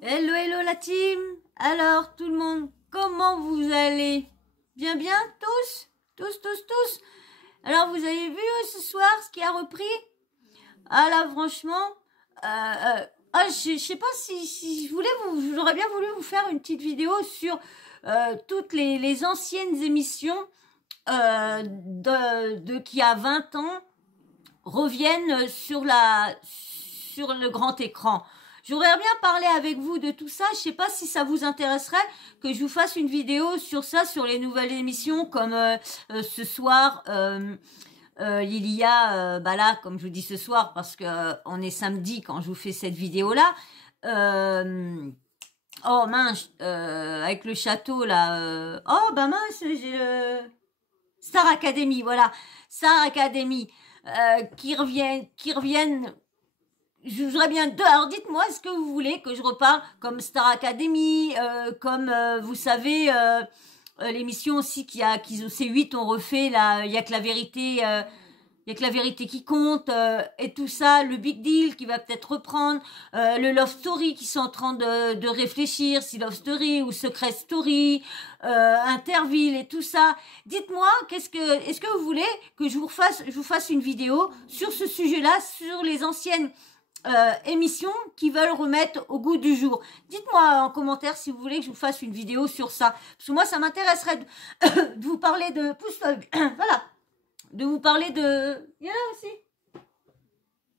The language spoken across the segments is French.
Hello, hello la team. Alors, tout le monde, comment vous allez? Bien, bien, tous? Tous. Alors, vous avez vu ce soir ce qui a repris? Ah là, franchement, je sais pas si je voulais j'aurais bien voulu vous faire une petite vidéo sur toutes les anciennes émissions de qui a 20 ans reviennent sur le grand écran. J'aurais bien parlé avec vous de tout ça. Je sais pas si ça vous intéresserait que je vous fasse une vidéo sur ça, sur les nouvelles émissions comme ce soir. Il y a, là, comme je vous dis ce soir, parce que on est samedi quand je vous fais cette vidéo là. Oh mince, avec le château là. Oh bah mince, j'ai le Star Academy, voilà, Star Academy qui reviennent. Je voudrais bien deux. Alors dites-moi, est-ce que vous voulez que je reparle comme Star Academy, comme vous savez l'émission aussi qui C8 ont refait là, il y a que la vérité. Il y a que la vérité qui compte et tout ça, le Big Deal qui va peut-être reprendre, le Love Story qui sont en train de réfléchir, si Love Story ou Secret Story, Interville et tout ça. Dites-moi, est-ce que vous voulez que je vous fasse une vidéo sur ce sujet-là, sur les anciennes émissions qui veulent remettre au goût du jour. Dites-moi en commentaire si vous voulez que je vous fasse une vidéo sur ça. Parce que moi, ça m'intéresserait de vous parler de... Voilà. De vous parler de... Il y en a aussi.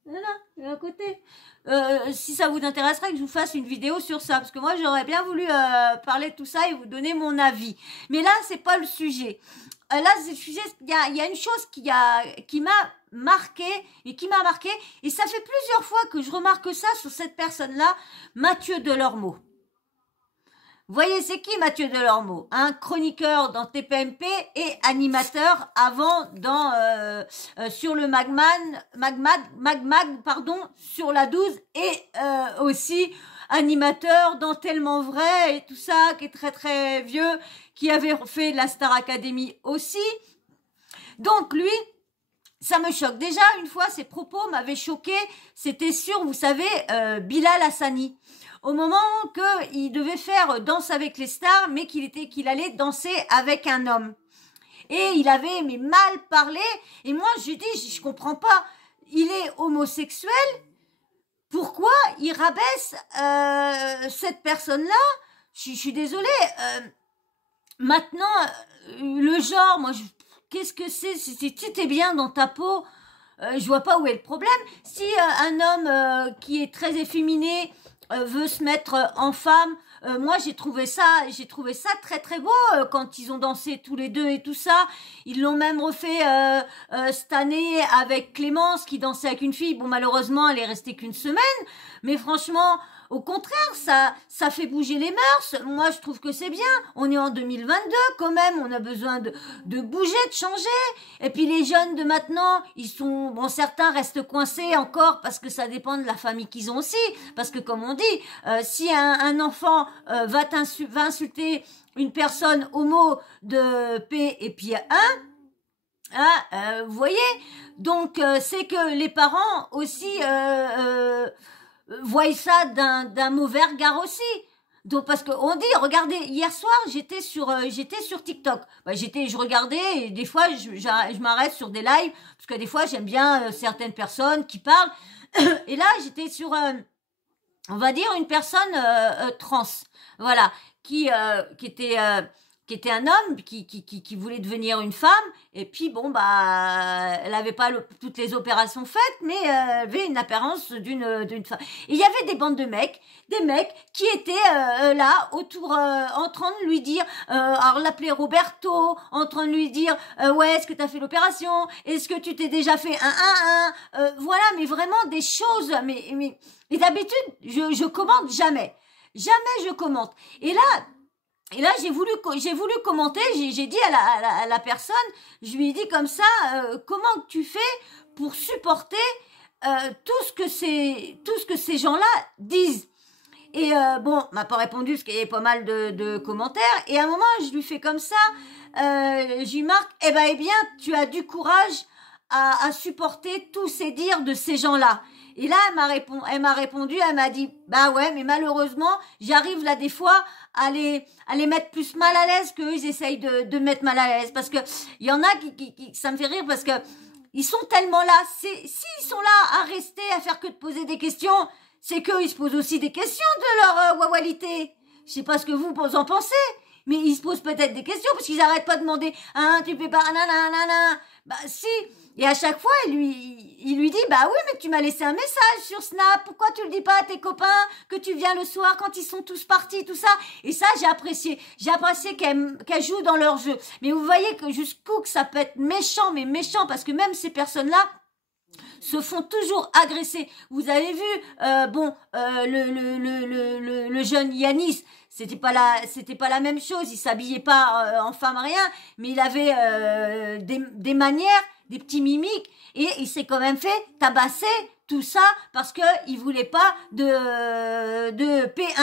Il y en a, il y en a à côté. Si ça vous intéresserait que je vous fasse une vidéo sur ça. Parce que moi, j'aurais bien voulu parler de tout ça et vous donner mon avis. Mais là, c'est pas le sujet. Là, c'est le sujet. Il y a une chose qui m'a marqué et ça fait plusieurs fois que je remarque ça sur cette personne-là, Mathieu Delormeau. Vous voyez, c'est qui Mathieu Delormeau? Un chroniqueur dans TPMP et animateur avant dans sur le Mag sur la 12 et aussi animateur dans Tellement Vrai et tout ça, qui est très très vieux, qui avait fait la Star Academy aussi. Donc lui, ça me choque. Déjà, une fois, ses propos m'avaient choqué. C'était sur, vous savez, Bilal Hassani. Au moment qu'il devait faire Danse avec les stars, mais qu'il allait danser avec un homme. Et il avait mal parlé. Et moi, je dis, je comprends pas. Il est homosexuel. Pourquoi il rabaisse cette personne-là? Je suis désolée. Maintenant, le genre, moi, qu'est-ce que c'est? Si tu es bien dans ta peau, je vois pas où est le problème. Si un homme qui est très efféminé veut se mettre en femme, moi j'ai trouvé ça très très beau quand ils ont dansé tous les deux et tout ça. Ils l'ont même refait cette année avec Clémence qui dansait avec une fille. Bon, malheureusement elle est restée qu'une semaine, mais franchement, au contraire, ça fait bouger les mœurs. Moi, je trouve que c'est bien. On est en 2022 quand même. On a besoin de bouger, de changer. Et puis les jeunes de maintenant, certains restent coincés encore parce que ça dépend de la famille qu'ils ont aussi. Parce que comme on dit, si un enfant va insulter une personne homo de P et puis vous voyez. Donc c'est que les parents aussi voient ça d'un mauvais regard aussi. Donc parce que on dit, regardez, hier soir j'étais sur TikTok. Je regardais et des fois je m'arrête sur des lives parce que des fois j'aime bien certaines personnes qui parlent. Et là j'étais sur on va dire une personne trans, voilà, qui était un homme qui voulait devenir une femme et puis elle avait pas toutes les opérations faites mais elle avait une apparence d'une femme. Et il y avait des bandes de mecs, des mecs qui étaient là autour en train de lui dire alors l'appeler Roberto, en train de lui dire ouais, est-ce que tu as fait l'opération, est-ce que tu t'es déjà fait voilà, mais vraiment des choses mais et d'habitude je commente jamais je commente. Et là, j'ai voulu commenter. J'ai dit à la personne, je lui ai dit comme ça, comment tu fais pour supporter tout ce que ces gens-là disent. Et m'a pas répondu parce qu'il y avait pas mal de commentaires. Et à un moment, je lui fais comme ça, je lui marque, eh bien, tu as du courage à supporter tous ces dires de ces gens-là. Et là, elle m'a répondu, elle m'a dit, bah ouais, mais malheureusement, j'arrive là des fois à les mettre plus mal à l'aise qu'eux, ils essayent de mettre mal à l'aise. Parce que il y en a qui ça me fait rire parce que ils sont tellement là. S'ils sont là à rester, à faire que de poser des questions, c'est qu'eux, ils se posent aussi des questions de leur wawalité. Je sais pas ce que vous en pensez, mais ils se posent peut-être des questions parce qu'ils arrêtent pas de demander, hein, tu fais pas, nanana. Bah si. Et à chaque fois, il lui dit, bah oui, mais tu m'as laissé un message sur Snap. Pourquoi tu le dis pas à tes copains que tu viens le soir quand ils sont tous partis, tout ça. Et ça, j'ai apprécié. J'ai apprécié qu'elle joue dans leur jeu. Mais vous voyez que jusqu'où que ça peut être méchant, mais méchant, parce que même ces personnes-là se font toujours agresser. Vous avez vu, le jeune Yanis, c'était pas la même chose. Il s'habillait pas en femme, rien, mais il avait des manières, des petits mimiques, et il s'est quand même fait tabasser tout ça parce que il voulait pas de P11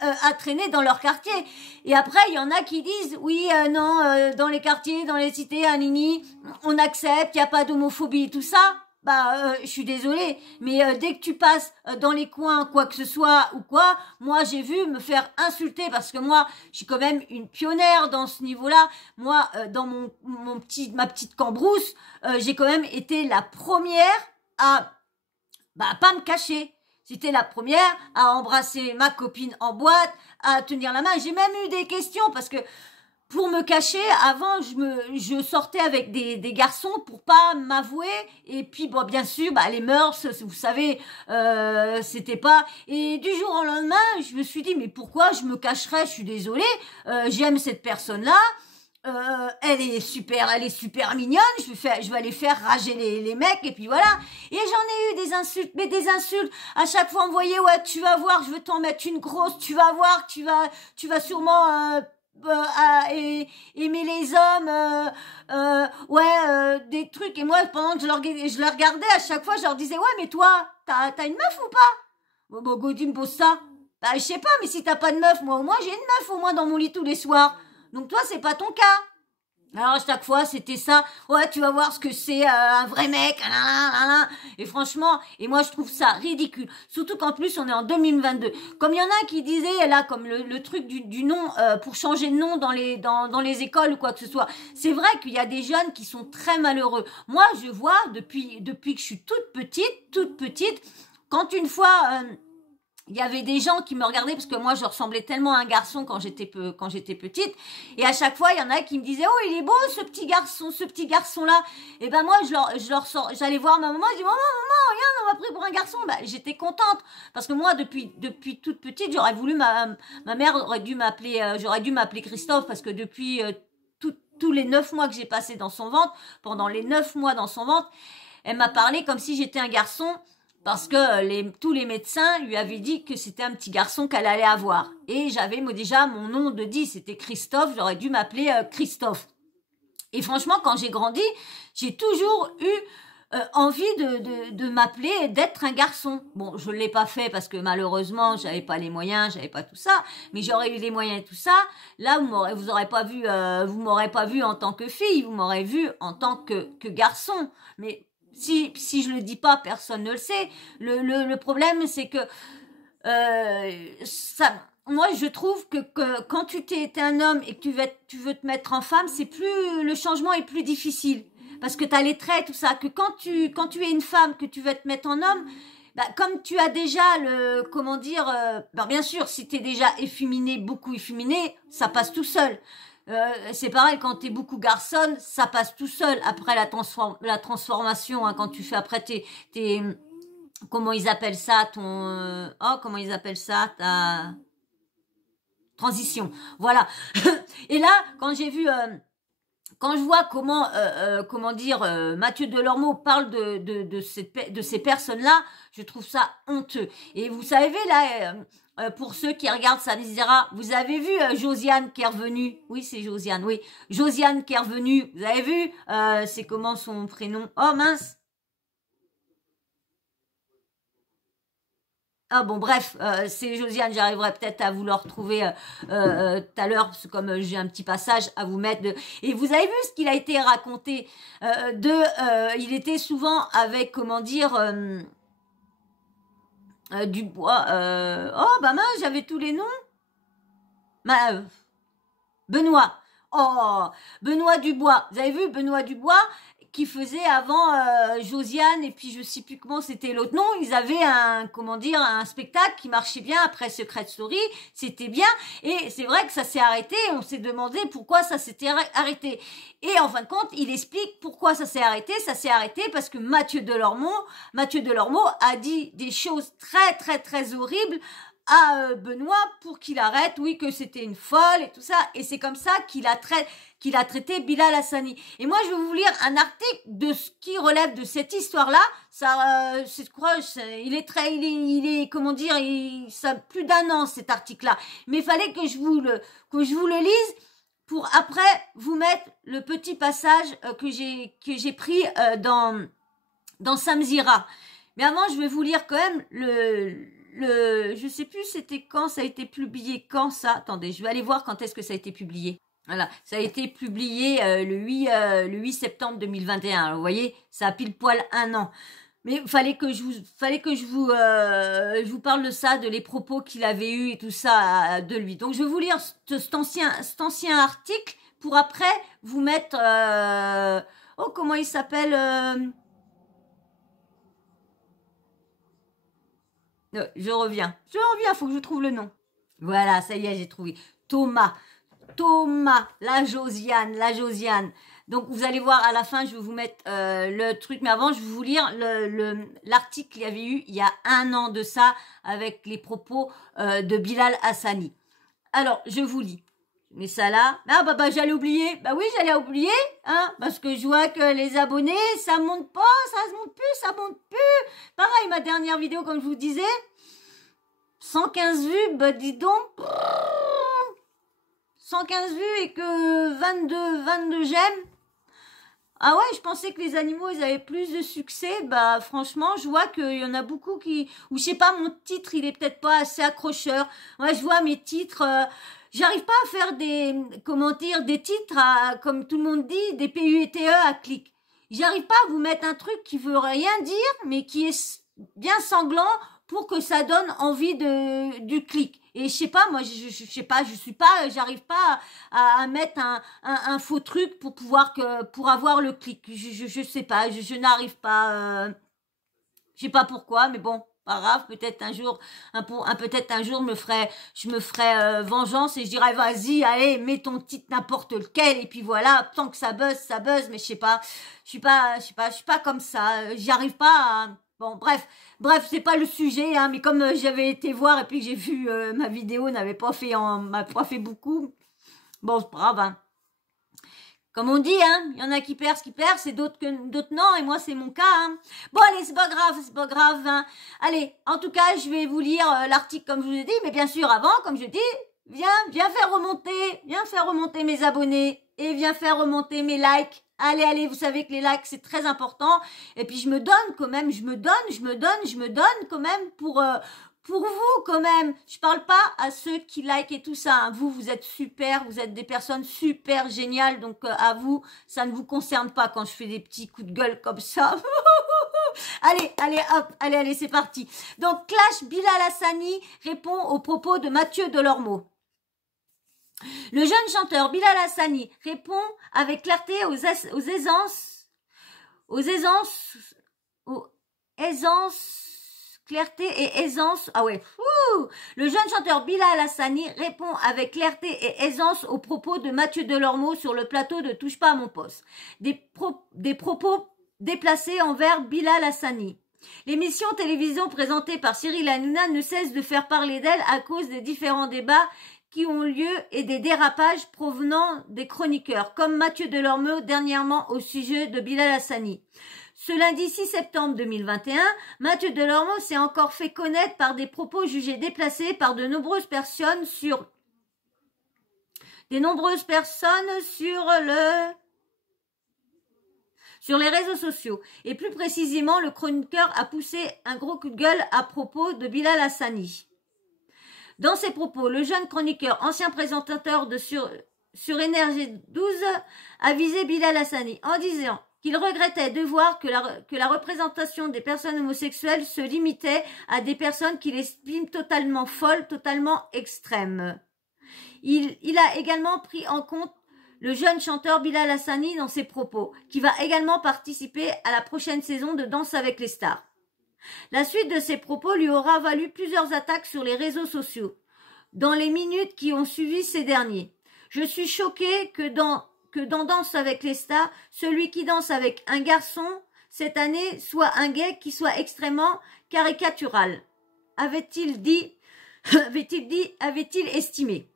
à traîner dans leur quartier. Et après, il y en a qui disent, oui, non, dans les quartiers, dans les cités, à Nini, on accepte, il n'y a pas d'homophobie, tout ça. Bah, je suis désolée, mais dès que tu passes dans les coins, quoi que ce soit ou quoi, moi j'ai vu me faire insulter parce que moi, je suis quand même une pionnière dans ce niveau-là. Moi, dans ma petite cambrousse, j'ai quand même été la première à pas me cacher. J'étais la première à embrasser ma copine en boîte, à tenir la main. J'ai même eu des questions parce que pour me cacher, avant, je sortais avec des garçons pour pas m'avouer. Et puis, bon, bien sûr, les mœurs, vous savez, c'était pas. Et du jour au lendemain, je me suis dit, mais pourquoi je me cacherais? Je suis désolée. J'aime cette personne-là. Elle est super mignonne. Je vais aller faire rager les mecs et puis voilà. Et j'en ai eu des insultes, mais des insultes. À chaque fois, on me voyait, ouais, tu vas voir, je vais t'en mettre une grosse. Tu vas voir, tu vas sûrement aimer les hommes, des trucs. Et moi, pendant que je leur regardais, à chaque fois, je leur disais, ouais, mais toi, t'as une meuf ou pas? Bon, Gaudi me pose ça. Bah, je sais pas, mais si t'as pas de meuf, moi, au moins, j'ai une meuf, au moins, dans mon lit tous les soirs. Donc, toi, c'est pas ton cas. Alors, à chaque fois, c'était ça. Ouais, tu vas voir ce que c'est un vrai mec. Et franchement, et moi, je trouve ça ridicule. Surtout qu'en plus, on est en 2022. Comme il y en a qui disaient, là, comme le truc du nom, pour changer de nom dans les écoles ou quoi que ce soit. C'est vrai qu'il y a des jeunes qui sont très malheureux. Moi, je vois, depuis que je suis toute petite, quand une fois... il y avait des gens qui me regardaient parce que moi je ressemblais tellement à un garçon quand j'étais petite, et à chaque fois il y en a qui me disaient, oh il est beau ce petit garçon là. Et ben moi j'allais voir ma maman, je dis, maman, regarde, on m'a pris pour un garçon. J'étais contente parce que moi depuis toute petite, j'aurais voulu ma mère aurait dû m'appeler j'aurais dû m'appeler Christophe parce que depuis tous les 9 mois que j'ai passé dans son ventre, pendant les 9 mois dans son ventre, elle m'a parlé comme si j'étais un garçon. Parce que tous les médecins lui avaient dit que c'était un petit garçon qu'elle allait avoir. Et j'avais déjà mon nom de 10, c'était Christophe, j'aurais dû m'appeler Christophe. Et franchement, quand j'ai grandi, j'ai toujours eu envie de m'appeler, d'être un garçon. Bon, je l'ai pas fait parce que malheureusement, j'avais pas les moyens, j'avais pas tout ça. Mais j'aurais eu les moyens et tout ça. Là, vous m'aurez pas vu en tant que fille, vous m'aurez vu en tant que garçon. Mais si je le dis pas, personne ne le sait. Le problème, c'est que moi, je trouve que quand tu t'es un homme et que tu veux te mettre en femme, le changement est plus difficile. Parce que t'as les traits, tout ça. Que quand tu es une femme, que tu veux te mettre en homme, comme tu as déjà bien sûr, si t'es déjà beaucoup efféminé, ça passe tout seul. C'est pareil, quand t'es beaucoup garçonne, ça passe tout seul. Après la transformation, hein, quand tu fais après tes comment ils appellent ça, comment ils appellent ça, ta transition. Voilà. Et là, quand je vois Mathieu Delormeau parle de ces personnes-là, je trouve ça honteux. Et vous savez, là, pour ceux qui regardent Samizera, vous avez vu Josiane qui est revenue? Oui, c'est Josiane, oui. Josiane qui est revenue, vous avez vu? C'est comment son prénom? Oh mince. Ah bon, bref, c'est Josiane, j'arriverai peut-être à vous le retrouver tout à l'heure, parce que comme j'ai un petit passage à vous mettre. Et vous avez vu ce qu'il a été raconté il était souvent avec, Dubois, oh bah mince, j'avais tous les noms. Benoît. Oh, Benoît Dubois. Vous avez vu Benoît Dubois qui faisait avant Josiane et puis je sais plus comment c'était l'autre nom. Ils avaient un spectacle qui marchait bien après Secret Story. C'était bien et c'est vrai que ça s'est arrêté. On s'est demandé pourquoi ça s'était arrêté. Et en fin de compte, il explique pourquoi ça s'est arrêté. Ça s'est arrêté parce que Mathieu Delormeau a dit des choses très très très horribles à Benoît pour qu'il arrête, oui, que c'était une folle et tout ça. Et c'est comme ça qu'il a traité Bilal Hassani. Et moi, je vais vous lire un article de ce qui relève de cette histoire-là. Ça, il est, comment dire, ça a plus d'1 an, cet article-là. Mais il fallait que je vous le lise pour après vous mettre le petit passage que j'ai pris dans Samzira. Mais avant, je vais vous lire quand même je sais plus c'était quand, ça a été publié quand ça. Attendez, je vais aller voir quand est-ce que ça a été publié. Voilà, ça a été publié le 8 septembre 2021. Alors, vous voyez, ça a pile poil 1 an. Mais fallait que je vous parle de ça, de les propos qu'il avait eus et tout ça de lui. Donc je vais vous lire cet ancien article pour après vous mettre comment il s'appelle je reviens, faut que je trouve le nom. Voilà, ça y est, j'ai trouvé. Thomas, la Josiane. Donc, vous allez voir, à la fin, je vais vous mettre le truc. Mais avant, je vais vous lire l'article qu'il y avait eu il y a 1 an de ça, avec les propos de Bilal Hassani. Alors, je vous lis. Mais ça là, bah j'allais oublier. Bah oui, j'allais oublier, hein, parce que je vois que les abonnés, ça monte pas, ça monte plus. Pareil, ma dernière vidéo, comme je vous disais, 115 vues, bah dis donc, 115 vues et que 22 j'aime. Ah ouais, je pensais que les animaux, ils avaient plus de succès. Bah franchement, je vois qu'il y en a beaucoup ou je sais pas, mon titre, il est peut-être pas assez accrocheur. Ouais, je vois mes titres, j'arrive pas à faire des titres comme tout le monde dit, des PUTE à clic. J'arrive pas à vous mettre un truc qui veut rien dire, mais qui est bien sanglant pour que ça donne envie du clic. Et je sais pas, moi, j'arrive pas à mettre un faux truc pour avoir le clic. Je sais pas, je n'arrive pas, je sais pas pourquoi, mais bon, pas grave, peut-être un jour, je me ferai vengeance et je dirais, vas-y, allez, mets ton titre n'importe lequel, et puis voilà, tant que ça buzz, mais je sais pas, je suis pas comme ça, j'y arrive pas à... Bon, bref, c'est pas le sujet, hein, mais comme j'avais été voir et puis que j'ai vu ma vidéo m'a pas fait beaucoup. Bon, c'est pas grave, hein. Comme on dit, hein, il y en a qui perdent, c'est d'autres non, et moi c'est mon cas, hein. Bon, allez, c'est pas grave, hein. Allez, en tout cas, je vais vous lire l'article comme je vous ai dit, mais bien sûr, avant, comme je dis, viens faire remonter mes abonnés, et viens faire remonter mes likes. Allez, vous savez que les likes, c'est très important. Et puis, je me donne quand même quand même pour vous quand même. Je parle pas à ceux qui like et tout ça, hein. Vous êtes super, vous êtes des personnes super géniales. Donc, à vous, ça ne vous concerne pas quand je fais des petits coups de gueule comme ça. Allez, hop, allez, c'est parti. Donc, clash, Bilal Hassani répond aux propos de Mathieu Delormeau. Le jeune chanteur Bilal Hassani répond avec clarté aux clarté et aisance. Ah ouais. Le jeune chanteur Bilal Hassani répond avec clarté et aisance aux propos de Mathieu Delormeau sur le plateau de Touche pas à mon poste. Des propos déplacés envers Bilal Hassani. L'émission télévision présentée par Cyril Hanouna ne cesse de faire parler d'elle à cause des différents débats qui ont lieu et des dérapages provenant des chroniqueurs, comme Mathieu Delormeau dernièrement au sujet de Bilal Hassani. Ce lundi 6 septembre 2021, Mathieu Delormeau s'est encore fait connaître par des propos jugés déplacés par de nombreuses personnes sur les réseaux sociaux. Et plus précisément, le chroniqueur a poussé un gros coup de gueule à propos de Bilal Hassani. Dans ses propos, le jeune chroniqueur, ancien présentateur sur Énergie 12, a visé Bilal Hassani en disant qu'il regrettait de voir que la représentation des personnes homosexuelles se limitait à des personnes qu'il estime totalement folles, totalement extrêmes. Il a également pris en compte le jeune chanteur Bilal Hassani dans ses propos, qui va également participer à la prochaine saison de Danse avec les stars. La suite de ses propos lui aura valu plusieurs attaques sur les réseaux sociaux, dans les minutes qui ont suivi ces derniers. Je suis choquée que dans Danse avec les stars, celui qui danse avec un garçon cette année soit un gay qui soit extrêmement caricatural, avait-il estimé.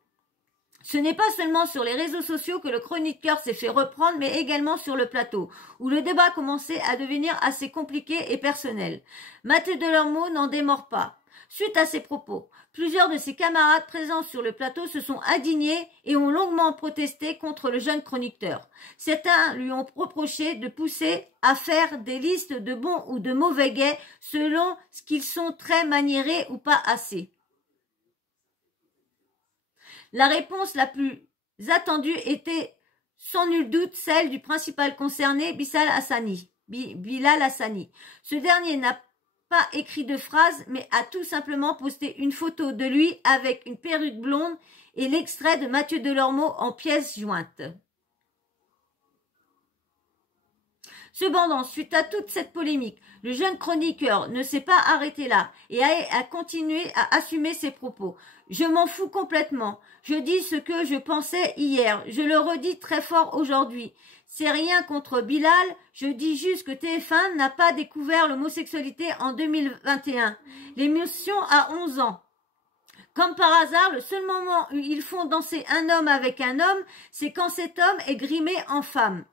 Ce n'est pas seulement sur les réseaux sociaux que le chroniqueur s'est fait reprendre, mais également sur le plateau, où le débat commençait à devenir assez compliqué et personnel. Mathieu Delormeau n'en démord pas. Suite à ses propos, plusieurs de ses camarades présents sur le plateau se sont indignés et ont longuement protesté contre le jeune chroniqueur. Certains lui ont reproché de pousser à faire des listes de bons ou de mauvais gays selon ce qu'ils sont très maniérés ou pas assez. La réponse la plus attendue était sans nul doute celle du principal concerné, Bilal Hassani. Ce dernier n'a pas écrit de phrase, mais a tout simplement posté une photo de lui avec une perruque blonde et l'extrait de Mathieu Delormeau en pièces jointes. Cependant, suite à toute cette polémique, le jeune chroniqueur ne s'est pas arrêté là et a continué à assumer ses propos. Je m'en fous complètement. Je dis ce que je pensais hier. Je le redis très fort aujourd'hui. C'est rien contre Bilal. Je dis juste que TF1 n'a pas découvert l'homosexualité en 2021. L'émission a 11 ans. Comme par hasard, le seul moment où ils font danser un homme avec un homme, c'est quand cet homme est grimé en femme.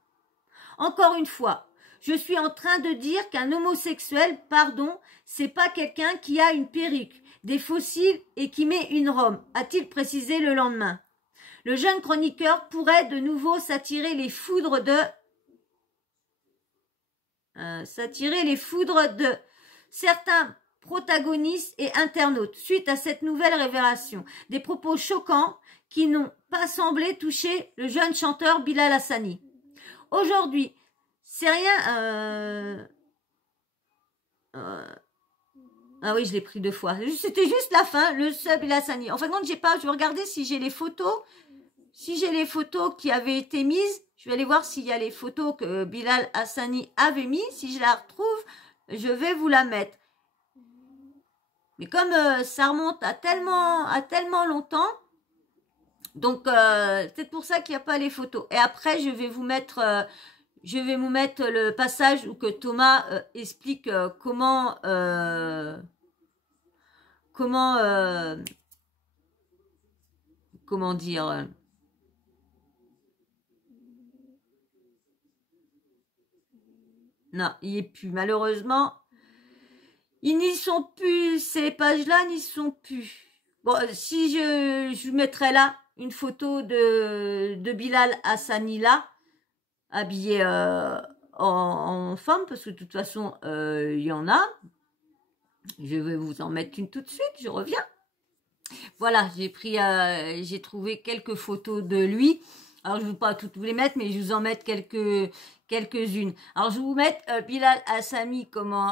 Encore une fois, je suis en train de dire qu'un homosexuel, c'est pas quelqu'un qui a une perruque, des fossiles et qui met une robe, a-t-il précisé le lendemain. Le jeune chroniqueur pourrait de nouveau s'attirer les foudres de certains protagonistes et internautes suite à cette nouvelle révélation. Des propos choquants qui n'ont pas semblé toucher le jeune chanteur Bilal Hassani. Aujourd'hui, c'est rien... Ah oui, je l'ai pris 2 fois. C'était juste la fin, le sub Bilal Hassani. En fin de compte, je vais regarder si j'ai les photos. Si j'ai les photos qui avaient été mises, je vais aller voir s'il y a les photos que Bilal Hassani avait mises. Si je la retrouve, je vais vous la mettre. Mais comme ça remonte à tellement longtemps, donc c'est pour ça qu'il n'y a pas les photos. Et après, je vais vous mettre le passage où que Thomas explique comment dire. Non, il n'y est plus. Malheureusement, ils n'y sont plus. Ces pages-là n'y sont plus. Bon, si je vous mettrai là une photo de Bilal Hassani là, habillé en femme, parce que de toute façon, il y en a. Je vais vous en mettre une tout de suite, je reviens. Voilà, j'ai trouvé quelques photos de lui. Alors, je ne vais pas toutes vous les mettre, mais je vous en mettre quelques-unes. Alors, je vais vous mettre Bilal Hassani, comment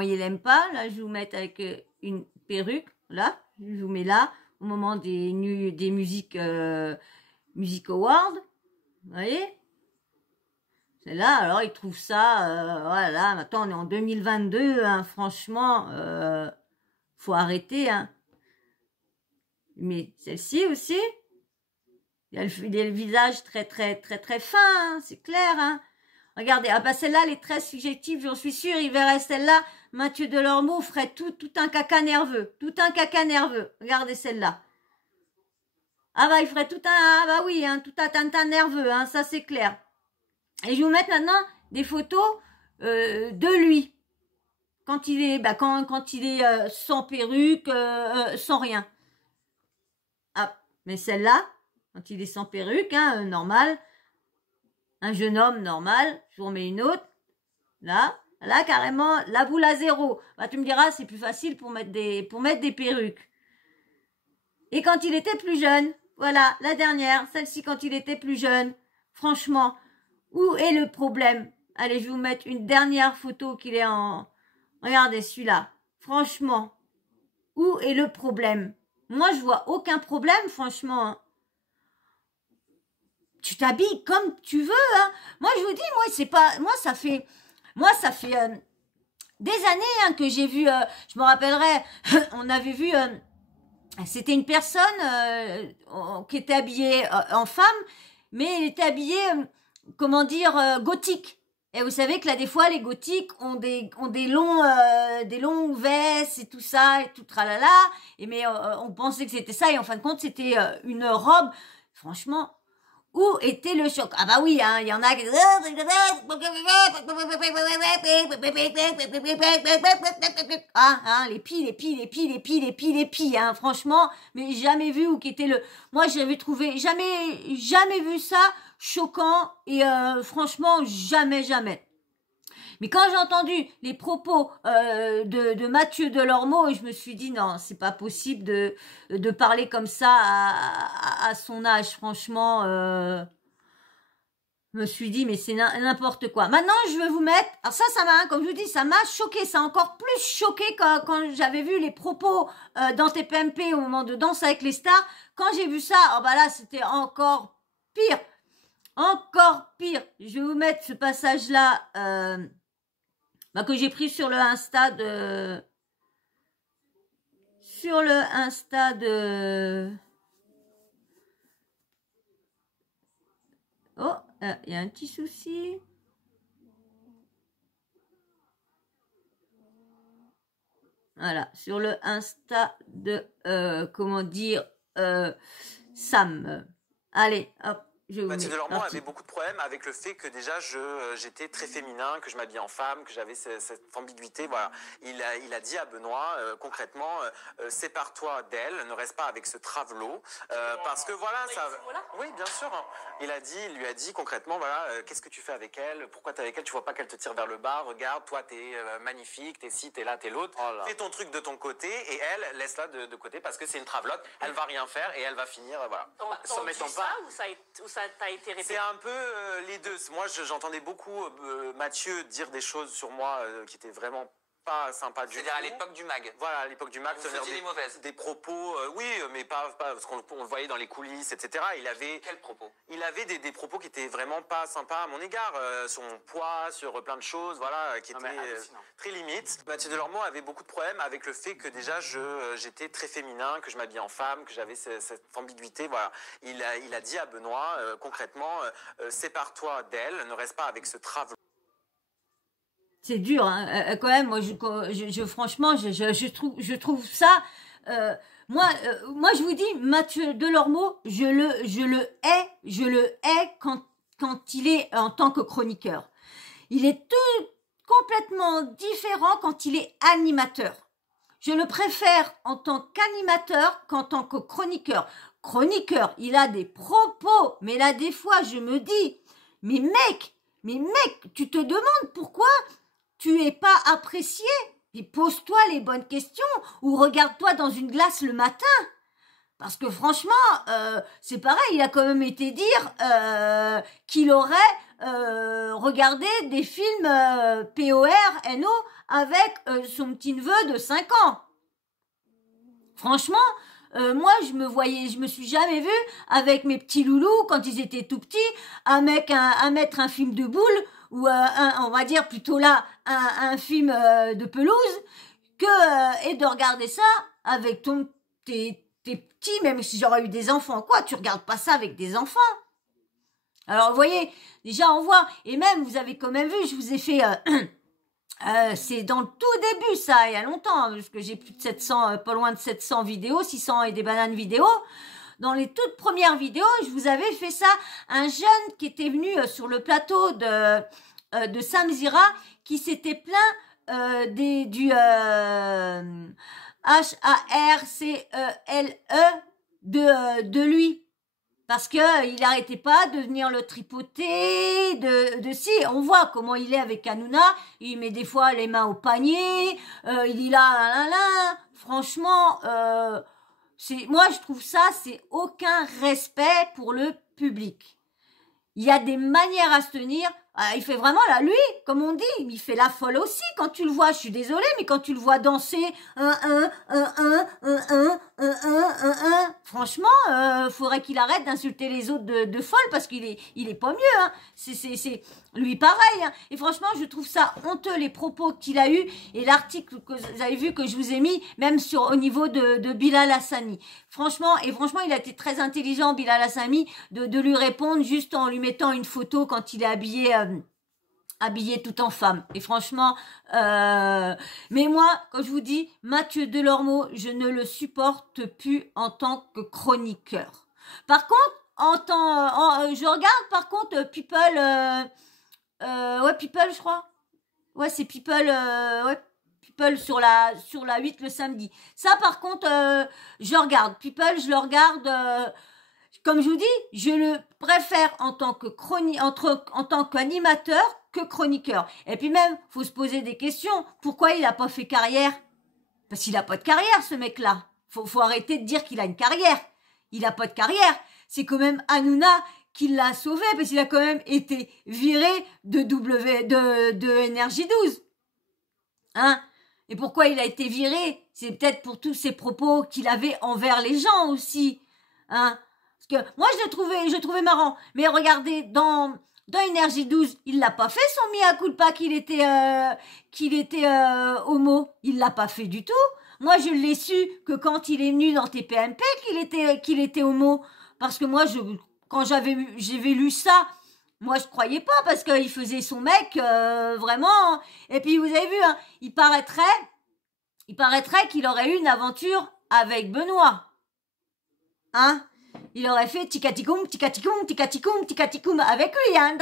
il aime pas. Là, je vais vous mettre avec une perruque. Là, je vous mets là, au moment des musiques Music Awards. Vous voyez? C'est là, alors il trouve ça, voilà, maintenant on est en 2022, hein, franchement, faut arrêter, hein. Mais celle-ci aussi, il y a le visage très fin, hein, c'est clair, hein. Regardez, ah bah celle-là, elle est très subjective, j'en suis sûre, il verrait celle-là, Mathieu Delormeau ferait tout un caca nerveux, regardez celle-là. Ah bah il ferait ah bah oui, hein, tout un nerveux, hein, ça c'est clair. Et je vais vous mettre maintenant des photos de lui. Quand il est, quand il est sans perruque, sans rien. Ah, mais celle-là, quand il est sans perruque, hein, normal. Un jeune homme normal. Je vous remets une autre. Là, carrément, la boule à zéro. Bah, tu me diras, c'est plus facile pour mettre des perruques. Et quand il était plus jeune, voilà, la dernière, celle-ci quand il était plus jeune. Franchement, où est le problème? Allez, je vais vous mettre une dernière photo qu'il est en... Regardez celui-là. Franchement, où est le problème? Moi, je vois aucun problème, franchement. Tu t'habilles comme tu veux, hein. Moi, je vous dis, moi, c'est pas... Moi, ça fait des années hein, que j'ai vu... je me rappellerai, on avait vu... c'était une personne qui était habillée en femme, mais elle était habillée, comment dire, gothique. Et vous savez que là, des fois, les gothiques ont des longues vestes et tout ça, et tout tralala. Et mais on pensait que c'était ça, et en fin de compte, c'était une robe. Franchement, où était le choc? Ah bah oui, hein, il y en a qui... les pies, hein, franchement, mais jamais vu où qu'était le... Moi, j'avais trouvé, jamais vu ça choquant, et franchement, jamais. Mais quand j'ai entendu les propos de Mathieu Delormeau, je me suis dit non, c'est pas possible de parler comme ça à son âge, franchement. Je me suis dit mais c'est n'importe quoi. Maintenant, je vais vous mettre. Alors ça m'a, comme je vous dis, ça m'a choqué. Ça a encore plus choqué quand j'avais vu les propos dans TPMP au moment de Danse avec les stars. Quand j'ai vu ça, oh bah là, c'était encore pire. Encore pire. Je vais vous mettre ce passage-là. Que j'ai pris sur le Insta de... Oh, il y a un petit souci. Voilà, sur le Insta de... comment dire... Sam. Allez, hop. Mathieu Delormeau avait beaucoup de problèmes avec le fait que déjà j'étais très féminin, que je m'habillais en femme, que j'avais cette ambiguïté. Voilà, il a dit à Benoît concrètement, sépare-toi d'elle, ne reste pas avec ce travelot, parce que voilà, ça. Oui, bien sûr. Il lui a dit concrètement, voilà, qu'est-ce que tu fais avec elle, pourquoi t'es avec elle, tu vois pas qu'elle te tire vers le bas, regarde, toi t'es magnifique, t'es ci, t'es là, t'es l'autre, fais ton truc de ton côté et elle laisse-la de côté parce que c'est une travelotte, elle va rien faire et elle va finir, voilà. S'en mettant pas. Ou ça t'a été répété? C'est un peu les deux. Moi, j'entendais beaucoup Mathieu dire des choses sur moi qui étaient vraiment pas sympas du tout. C'est-à-dire à l'époque du MAG. Voilà, à l'époque du MAG, des propos, oui, mais pas parce qu'on le voyait dans les coulisses, etc. Quels propos? Il avait des propos qui étaient vraiment pas sympas à mon égard, sur mon poids, sur plein de choses, voilà, qui étaient très limites. Mathieu Delormeau avait beaucoup de problèmes avec le fait que déjà j'étais très féminin, que je m'habillais en femme, que j'avais cette ambiguïté, voilà. Il a dit à Benoît concrètement, sépare-toi d'elle, ne reste pas avec ce travelot. C'est dur, hein. Quand même. Moi, franchement, je trouve ça. Moi, je vous dis, Mathieu Delormeau, je le hais quand il est en tant que chroniqueur. Il est tout complètement différent quand il est animateur. Je le préfère en tant qu'animateur qu'en tant que chroniqueur. Chroniqueur, il a des propos, mais là, des fois, je me dis, mais mec, tu te demandes pourquoi tu es pas apprécié? Et pose-toi les bonnes questions ou regarde-toi dans une glace le matin. Parce que franchement, c'est pareil, il a quand même été dire qu'il aurait regardé des films PORNO avec son petit neveu de 5 ans. Franchement, moi, je me suis jamais vue avec mes petits loulous quand ils étaient tout petits à mettre un film de boules ou on va dire plutôt là un film de pelouse et de regarder ça avec tes petits, même si j'aurais eu des enfants, quoi, tu regardes pas ça avec des enfants. Alors, vous voyez, déjà, on voit, et même, vous avez quand même vu, je vous ai fait, c'est dans le tout début, ça, il y a longtemps, hein, parce que j'ai plus de 700, pas loin de 700 vidéos, 600 et des bananes vidéos. Dans les toutes premières vidéos, je vous avais fait ça, un jeune qui était venu sur le plateau de Samzira, qui s'était plaint du HARCELE de lui. Parce que il arrêtait pas de venir le tripoter, si. On voit comment il est avec Hanouna. Il met des fois les mains au panier. Il dit là. Franchement, moi je trouve ça, c'est aucun respect pour le public. Il y a des manières à se tenir. il fait vraiment là, lui, comme on dit, il fait la folle aussi quand tu le vois. Je suis désolée, mais quand tu le vois danser, franchement, faudrait qu'il arrête d'insulter les autres de folle parce qu'il est pas mieux. Hein. C'est lui pareil. Hein. Et franchement, je trouve ça honteux les propos qu'il a eu et l'article que vous avez vu que je vous ai mis, même au niveau de Bilal Hassani. Franchement, il a été très intelligent, Bilal Hassani, de lui répondre juste en lui mettant une photo quand il est habillé tout en femme. Et franchement, mais moi, quand je vous dis, Mathieu Delormeau, je ne le supporte plus en tant que chroniqueur. Par contre, je regarde par contre People, People, je crois. Ouais, c'est People, People sur la 8 le samedi. Ça, par contre, je regarde. People, je le regarde. Comme je vous dis, je le préfère en tant que en tant qu'animateur que chroniqueur. Et puis même, faut se poser des questions. Pourquoi il a pas fait carrière? Parce qu'il a pas de carrière, ce mec-là. Faut arrêter de dire qu'il a une carrière. Il a pas de carrière. C'est quand même Hanouna qui l'a sauvé, parce qu'il a quand même été viré de Énergie 12. Hein? Et pourquoi il a été viré? C'est peut-être pour tous ces propos qu'il avait envers les gens aussi. Hein? Parce que moi, je le trouvais marrant. Mais regardez, dans Énergie 12, il l'a pas fait son mea culpa qu'il était homo. Il l'a pas fait du tout. Moi, je l'ai su que quand il est venu dans TPMP qu'il était homo. Parce que moi, quand j'avais lu ça, moi, je croyais pas parce qu'il faisait son mec, vraiment. Et puis, vous avez vu, hein, il paraîtrait qu'il aurait eu une aventure avec Benoît. Hein? Il aurait fait tikatikoum, tikatikoum, tikatikoum, tikatikoum avec lui, hein.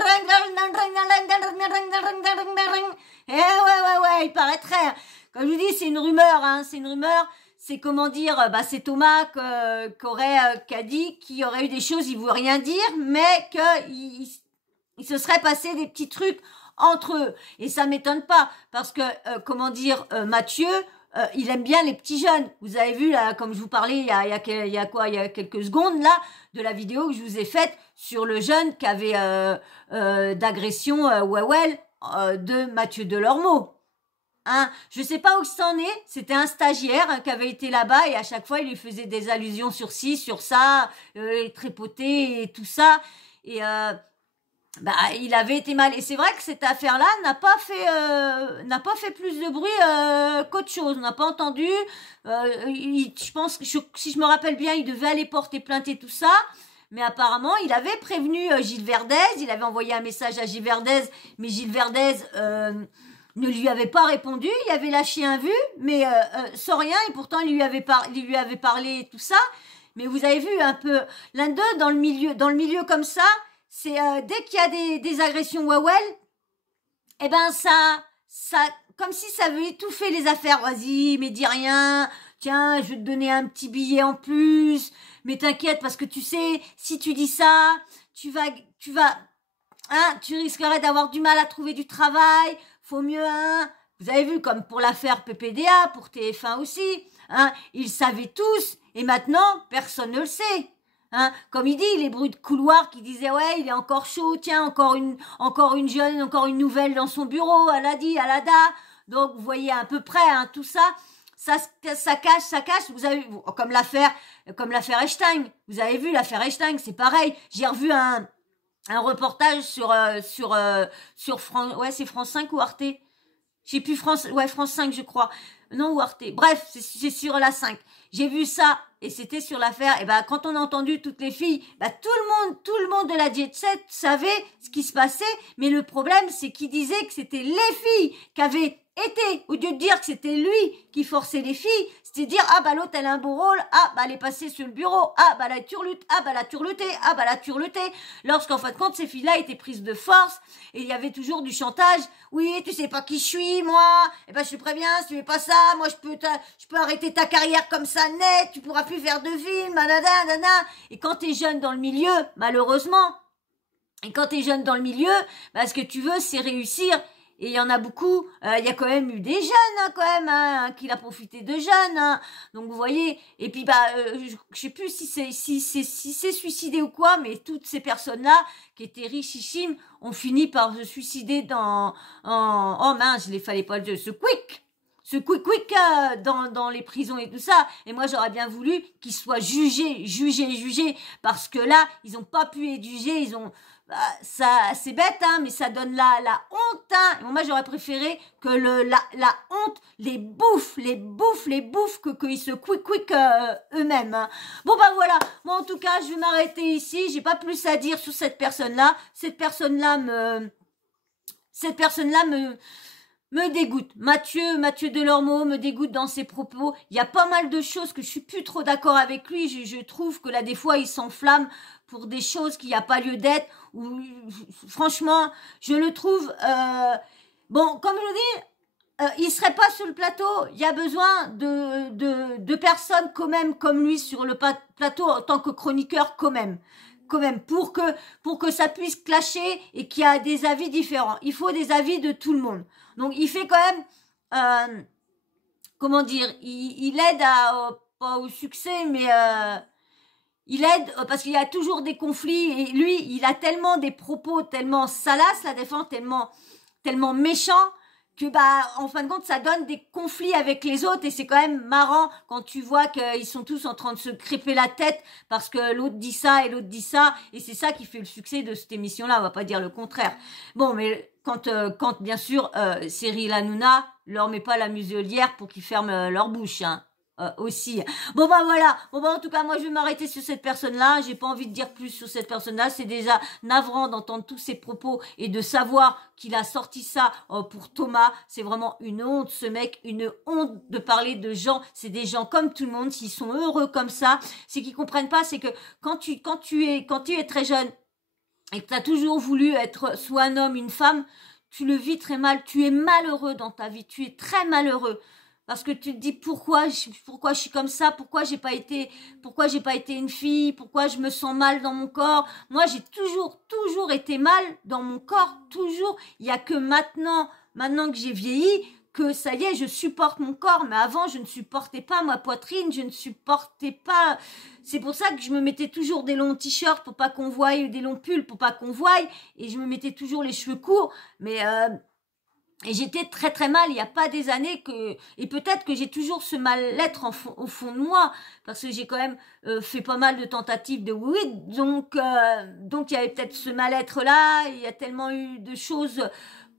Ouais, il paraîtrait. Comme je vous dis, c'est une rumeur, hein, c'est comment dire, c'est Thomas qui a dit qu'il y aurait eu des choses, il ne veut rien dire, mais il se serait passé des petits trucs entre eux. Et ça m'étonne pas, parce que, Mathieu, il aime bien les petits jeunes. Vous avez vu, là, comme je vous parlais il y a quelques secondes, là, de la vidéo que je vous ai faite sur le jeune qui avait d'agression de Mathieu Delormeau. Hein, je sais pas où ça en est. C'était un stagiaire, hein, qui avait été là-bas et à chaque fois il lui faisait des allusions sur ci, sur ça, il tripotait et tout ça. Et il avait été mal. Et c'est vrai que cette affaire-là n'a pas fait plus de bruit qu'autre chose. On n'a pas entendu. Je pense que si je me rappelle bien, il devait aller porter plainte et tout ça. Mais apparemment, il avait prévenu Gilles Verdez. Il avait envoyé un message à Gilles Verdez, mais Gilles Verdez ne lui avait pas répondu. Il avait lâché un vu, mais sans rien. Et pourtant, il lui avait parlé et tout ça. Mais vous avez vu un peu l'un d'eux dans le milieu comme ça. C'est dès qu'il y a des agressions eh ben ça comme si ça veut étouffer les affaires. Vas-y, mais dis rien. Tiens, je vais te donner un petit billet en plus. Mais t'inquiète parce que tu sais, si tu dis ça, tu risquerais d'avoir du mal à trouver du travail. Faut mieux, hein. Vous avez vu, comme pour l'affaire PPDA, pour TF1 aussi, hein. Ils savaient tous et maintenant personne ne le sait. Hein, comme il dit, les bruits de couloir qui disaient ouais, il est encore chaud, tiens, encore une jeune, encore une nouvelle dans son bureau, elle a dit, elle a da. Donc vous voyez à peu près, hein, tout ça, ça cache. Vous avez comme l'affaire Epstein. Vous avez vu l'affaire Epstein, c'est pareil. J'ai revu un reportage sur France, ouais, c'est France 5 ou Arte. J'ai plus France 5 je crois. Non, ou Arte. Bref, c'est sur la 5. J'ai vu ça et c'était sur l'affaire. Et quand on a entendu toutes les filles, tout le monde de la Jet Set savait ce qui se passait. Mais le problème, c'est qu'ils disaient que c'était les filles qui avaient été, au lieu de dire que c'était lui qui forçait les filles, c'était dire l'autre elle a un beau rôle, elle est passée sur le bureau, elle a turluté, elle a turluté, lorsqu'en fin de compte ces filles-là étaient prises de force et il y avait toujours du chantage. Oui, tu sais pas qui je suis moi, je te préviens, si tu fais pas ça, moi je peux arrêter ta carrière comme ça net, tu pourras plus faire de films, nanana. Et quand t'es jeune dans le milieu, malheureusement, ce que tu veux c'est réussir Et il y en a beaucoup, il y a quand même eu des jeunes, hein, quand même, hein, qu'il a profité de jeunes, hein. Donc vous voyez, et puis je sais plus si c'est suicidé ou quoi, mais toutes ces personnes-là, qui étaient richissimes, ont fini par se suicider oh mince, il fallait pas ce quick dans les prisons et tout ça. Et moi, j'aurais bien voulu qu'ils soient jugés, parce que là, ils ont pas pu être jugés, ça, c'est bête, hein, mais ça donne la honte, hein. Et moi, j'aurais préféré que la honte les bouffe, qu'ils se quick eux-mêmes, hein. Bon, voilà. Moi, en tout cas, je vais m'arrêter ici. J'ai pas plus à dire sur cette personne-là. Cette personne-là me dégoûte. Mathieu Delormeau me dégoûte dans ses propos. Il y a pas mal de choses que je suis plus trop d'accord avec lui. Je trouve que là, des fois, il s'enflamme pour des choses qu'il n'y a pas lieu d'être. Ou franchement, je le trouve... bon, comme je vous dis, il serait pas sur le plateau. Il y a besoin de personnes quand même comme lui sur le plateau en tant que chroniqueur quand même pour que ça puisse clasher et qu'il y a des avis différents. Il faut des avis de tout le monde. Donc il fait quand même comment dire, il aide pas au succès, mais il aide parce qu'il y a toujours des conflits et lui, il a tellement des propos tellement salaces, la défense tellement méchant que en fin de compte ça donne des conflits avec les autres et c'est quand même marrant quand tu vois qu'ils sont tous en train de se crêper la tête parce que l'autre dit ça et l'autre dit ça et c'est ça qui fait le succès de cette émission-là, on va pas dire le contraire. Bon, mais quand bien sûr Cyril Hanouna leur met pas la muselière pour qu'ils ferment leur bouche, hein. Aussi. Bon voilà. Bon en tout cas moi je vais m'arrêter sur cette personne-là. J'ai pas envie de dire plus sur cette personne-là. C'est déjà navrant d'entendre tous ces propos et de savoir qu'il a sorti ça pour Thomas. C'est vraiment une honte ce mec, une honte de parler de gens. C'est des gens comme tout le monde. S'ils sont heureux comme ça, c'est qu'ils comprennent pas. C'est que quand tu es très jeune et que tu as toujours voulu être soit un homme, une femme, tu le vis très mal. Tu es malheureux dans ta vie. Tu es très malheureux. Parce que tu te dis pourquoi je suis comme ça, pourquoi j'ai pas été une fille, pourquoi je me sens mal dans mon corps. Moi, j'ai toujours été mal dans mon corps, toujours. Il y a que maintenant que j'ai vieilli, que ça y est, je supporte mon corps. Mais avant, je ne supportais pas ma poitrine, je ne supportais pas. C'est pour ça que je me mettais toujours des longs t-shirts pour pas qu'on voie, des longs pulls pour pas qu'on voie, et je me mettais toujours les cheveux courts. Mais et j'étais très très mal, il n'y a pas des années et peut-être que j'ai toujours ce mal-être au fond de moi, parce que j'ai quand même fait pas mal de tentatives de oui, donc il y avait peut-être ce mal-être-là, il y a tellement eu de choses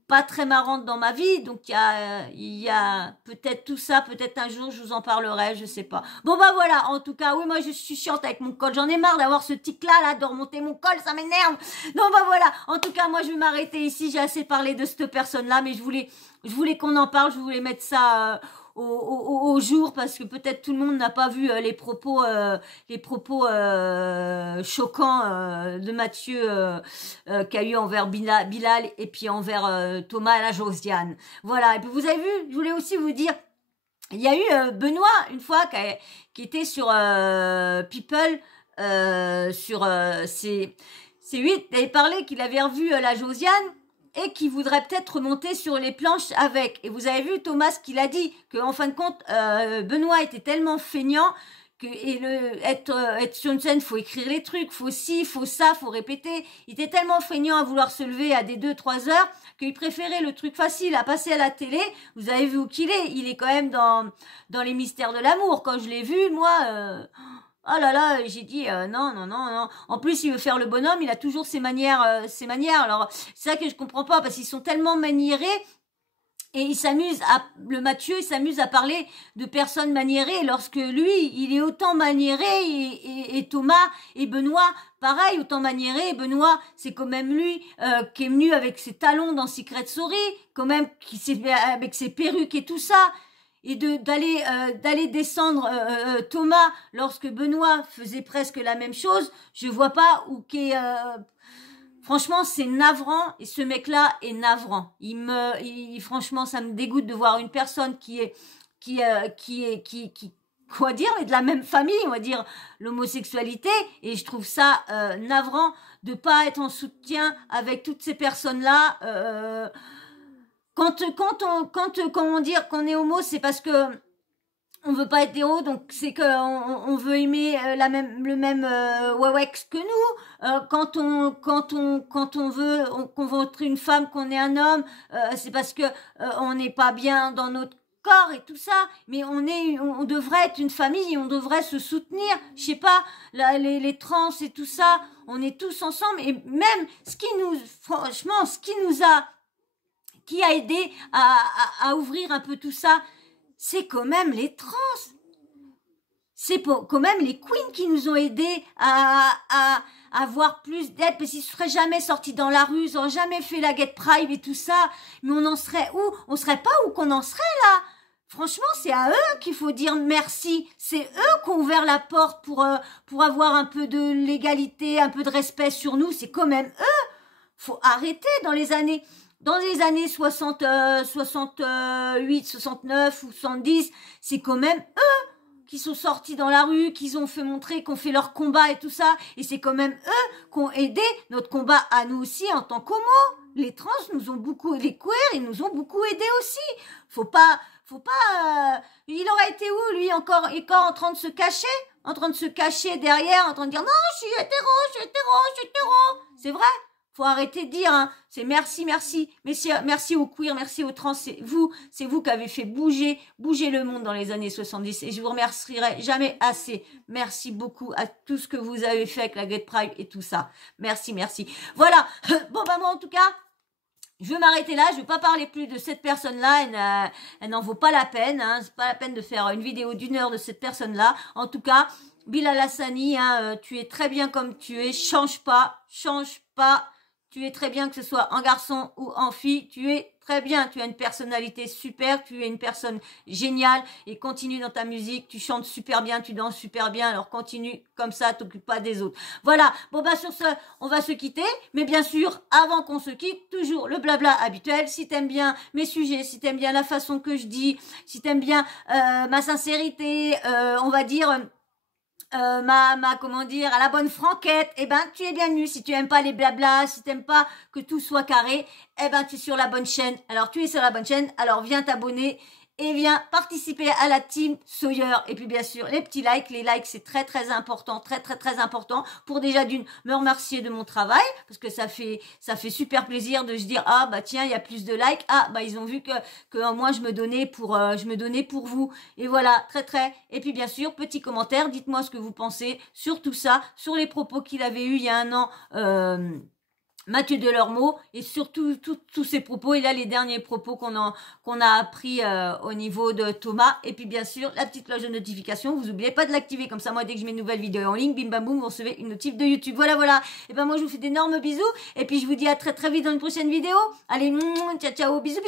pas très marrantes dans ma vie, donc il y a peut-être tout ça, peut-être un jour je vous en parlerai, je sais pas. Bon voilà, en tout cas, oui, moi je suis chiante avec mon col, j'en ai marre d'avoir ce tic-là, de remonter mon col, ça m'énerve. Non, voilà, en tout cas, moi je vais m'arrêter ici, j'ai assez parlé de cette personne-là, mais je voulais qu'on en parle, je voulais mettre ça au jour, parce que peut-être tout le monde n'a pas vu les propos choquants de Mathieu qu'a eu envers Bilal et puis envers Thomas et la Josiane. Voilà, et puis vous avez vu, je voulais aussi vous dire, il y a eu Benoît une fois qui était sur People, sur C8, il avait parlé qu'il avait revu la Josiane et qui voudrait peut-être remonter sur les planches avec. Et vous avez vu Thomas qu'il a dit, qu'en fin de compte, Benoît était tellement feignant que être sur une scène, faut écrire les trucs, faut ci, faut ça, faut répéter. Il était tellement feignant à vouloir se lever à des 2-3 heures qu'il préférait le truc facile à passer à la télé. Vous avez vu où qu'il est. Il est quand même dans les mystères de l'amour. Quand je l'ai vu, moi... oh là, j'ai dit non. En plus, il veut faire le bonhomme, il a toujours ses manières. Alors, c'est ça que je comprends pas, parce qu'ils sont tellement maniérés et le Mathieu, il s'amuse à parler de personnes maniérées, lorsque lui, il est autant maniéré et Thomas et Benoît, pareil, autant maniéré. Et Benoît, c'est quand même lui qui est venu avec ses talons dans Secret Story, quand même, avec ses perruques et tout ça. Et d'aller descendre Thomas lorsque Benoît faisait presque la même chose, je vois pas où qu'est franchement c'est navrant, et ce mec-là est navrant. Franchement ça me dégoûte de voir une personne qui quoi dire, mais de la même famille, on va dire l'homosexualité, et je trouve ça navrant de pas être en soutien avec toutes ces personnes-là. comment dire qu'on est homo, c'est parce que on veut pas être héros, donc c'est que on veut aimer le même wewex que nous. Quand on veut qu'on veut être une femme, qu'on est un homme, c'est parce que on n'est pas bien dans notre corps et tout ça, mais on devrait être une famille, on devrait se soutenir. Je sais pas, les trans et tout ça, on est tous ensemble, et même qui a aidé à ouvrir un peu tout ça, c'est quand même les trans. C'est quand même les queens qui nous ont aidés à avoir plus d'aide, parce qu'ils ne seraient jamais sortis dans la rue, ils n'auraient jamais fait la Gay Pride et tout ça. Mais on en serait où? On serait pas où qu'on en serait là. Franchement, c'est à eux qu'il faut dire merci. C'est eux qui ont ouvert la porte pour avoir un peu de légalité, un peu de respect sur nous. C'est quand même eux. Faut arrêter dans les années 60, 68, 69 ou 70, c'est quand même eux qui sont sortis dans la rue, qui ont fait montrer, qui ont fait leur combat et tout ça. Et c'est quand même eux qui ont aidé notre combat à nous aussi en tant qu'homo. Les trans nous ont beaucoup, les queers, ils nous ont beaucoup aidés aussi. Faut pas, il aurait été où, lui, encore en train de se cacher derrière, en train de dire, non, je suis hétéro. C'est vrai. Faut arrêter de dire, hein. C'est merci aux queers, merci aux trans, c'est vous qui avez fait bouger le monde dans les années 70, et je vous remercierai jamais assez. Merci beaucoup à tout ce que vous avez fait avec la Gay Pride et tout ça. Merci. Voilà. Bon, bah, moi, en tout cas, je vais m'arrêter là, je vais pas parler plus de cette personne-là, elle n'en vaut pas la peine, hein. C'est pas la peine de faire une vidéo d'1 heure de cette personne-là. En tout cas, Bilal Hassani, hein, tu es très bien comme tu es, change pas. Tu es très bien, que ce soit en garçon ou en fille, tu es très bien, tu as une personnalité super, tu es une personne géniale, et continue dans ta musique, tu chantes super bien, tu danses super bien, alors continue comme ça, t'occupe pas des autres. Voilà, bon bah sur ce, on va se quitter, mais bien sûr, avant qu'on se quitte, toujours le blabla habituel. Si t'aimes bien mes sujets, si t'aimes bien la façon que je dis, si t'aimes bien ma sincérité, on va dire... comment dire, à la bonne franquette, eh ben, tu es bienvenu. Si tu aimes pas les blablas, si t'aimes pas que tout soit carré, eh ben, tu es sur la bonne chaîne. Alors, tu es sur la bonne chaîne, alors viens t'abonner et viens participer à la team Sawyer. Et puis, bien sûr, les petits likes. Les likes, c'est très, très important, très important pour déjà me remercier de mon travail, parce que ça fait super plaisir de se dire, ah, bah, tiens, il y a plus de likes. Ah, bah, ils ont vu que moi, je me donnais pour vous. Et voilà, très. Et puis, bien sûr, petit commentaire, dites-moi ce que vous pensez sur tout ça, sur les propos qu'il avait eu il y a un an, Mathieu Delormeau, et surtout tous ces propos, et là les derniers propos qu'on a appris au niveau de Thomas. Et puis bien sûr la petite cloche de notification, vous n'oubliez pas de l'activer, comme ça moi dès que je mets une nouvelle vidéo en ligne, bim bam boum, vous recevez une notif de YouTube. Voilà. Et ben moi je vous fais d'énormes bisous, et puis je vous dis à très vite dans une prochaine vidéo. Allez, ciao, bisous.